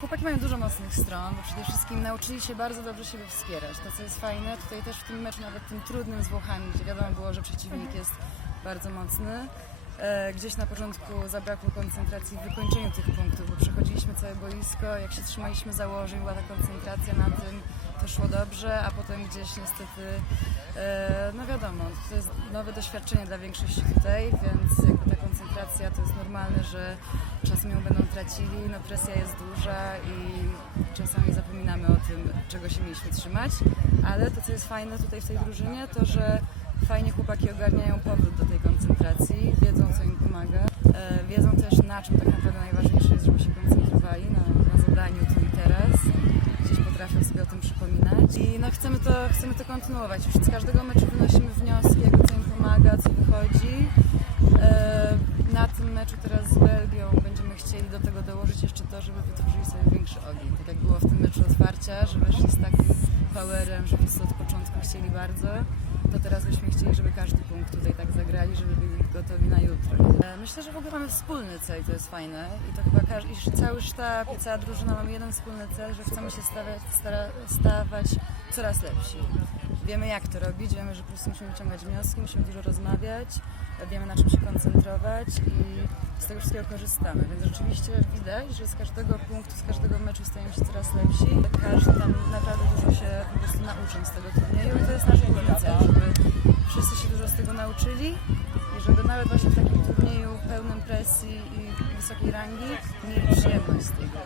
Chłopaki mają dużo mocnych stron, bo przede wszystkim nauczyli się bardzo dobrze siebie wspierać. To, co jest fajne, tutaj też w tym meczu, nawet tym trudnym z Włochami, gdzie wiadomo było, że przeciwnik jest bardzo mocny, gdzieś na początku zabrakło koncentracji w wykończeniu tych punktów, bo przechodziliśmy całe boisko, jak się trzymaliśmy założeń, była ta koncentracja na tym, to szło dobrze, a potem gdzieś niestety, e, no wiadomo, to jest nowe doświadczenie dla większości tutaj, więc jakby ta koncentracja to jest normalne, że czasem ją będą tracili, no presja jest duża i czasami zapominamy o tym, czego się mieliśmy trzymać, ale to, co jest fajne tutaj w tej drużynie, to, że fajnie chłopaki ogarniają powrót do tej koncentracji, wiedzą, co im pomaga, e, wiedzą też, na czym tak naprawdę najważniejsze jest, żeby się koncentrowali, na, na zadaniu tu i teraz, gdzieś potrafią sobie o tym przypominać i no chcemy to, chcemy to kontynuować. Już z każdego meczu wynosimy wnioski, jakby co im pomaga, co wychodzi. E, Na tym meczu teraz z Belgią będziemy chcieli do tego dołożyć jeszcze to, żeby wytworzyli sobie większy ogień. Tak jak było w tym meczu otwarcia, że weszli z takim powerem, że wszyscy od początku chcieli bardzo, to teraz byśmy chcieli, żeby każdy punkt tutaj tak zagrali, żeby gotowi na jutro. E, Myślę, że w ogóle mamy wspólny cel i to jest fajne. I to chyba każdy, cały sztab i cała drużyna mamy jeden wspólny cel, że chcemy się stawiać, stara, stawać coraz lepsi. Wiemy jak to robić, wiemy, że po prostu musimy wyciągać wnioski, musimy dużo rozmawiać, wiemy na czym się koncentrować i z tego wszystkiego korzystamy. Więc rzeczywiście widać, że z każdego punktu, z każdego meczu stajemy się coraz lepsi. Każdy tam naprawdę dużo się po prostu nauczył z tego turnieju i to jest nasz główny cel, żeby wszyscy się dużo z tego nauczyli i żeby nawet właśnie w takim turnieju pełnym presji i wysokiej rangi mieli przyjemność z tego.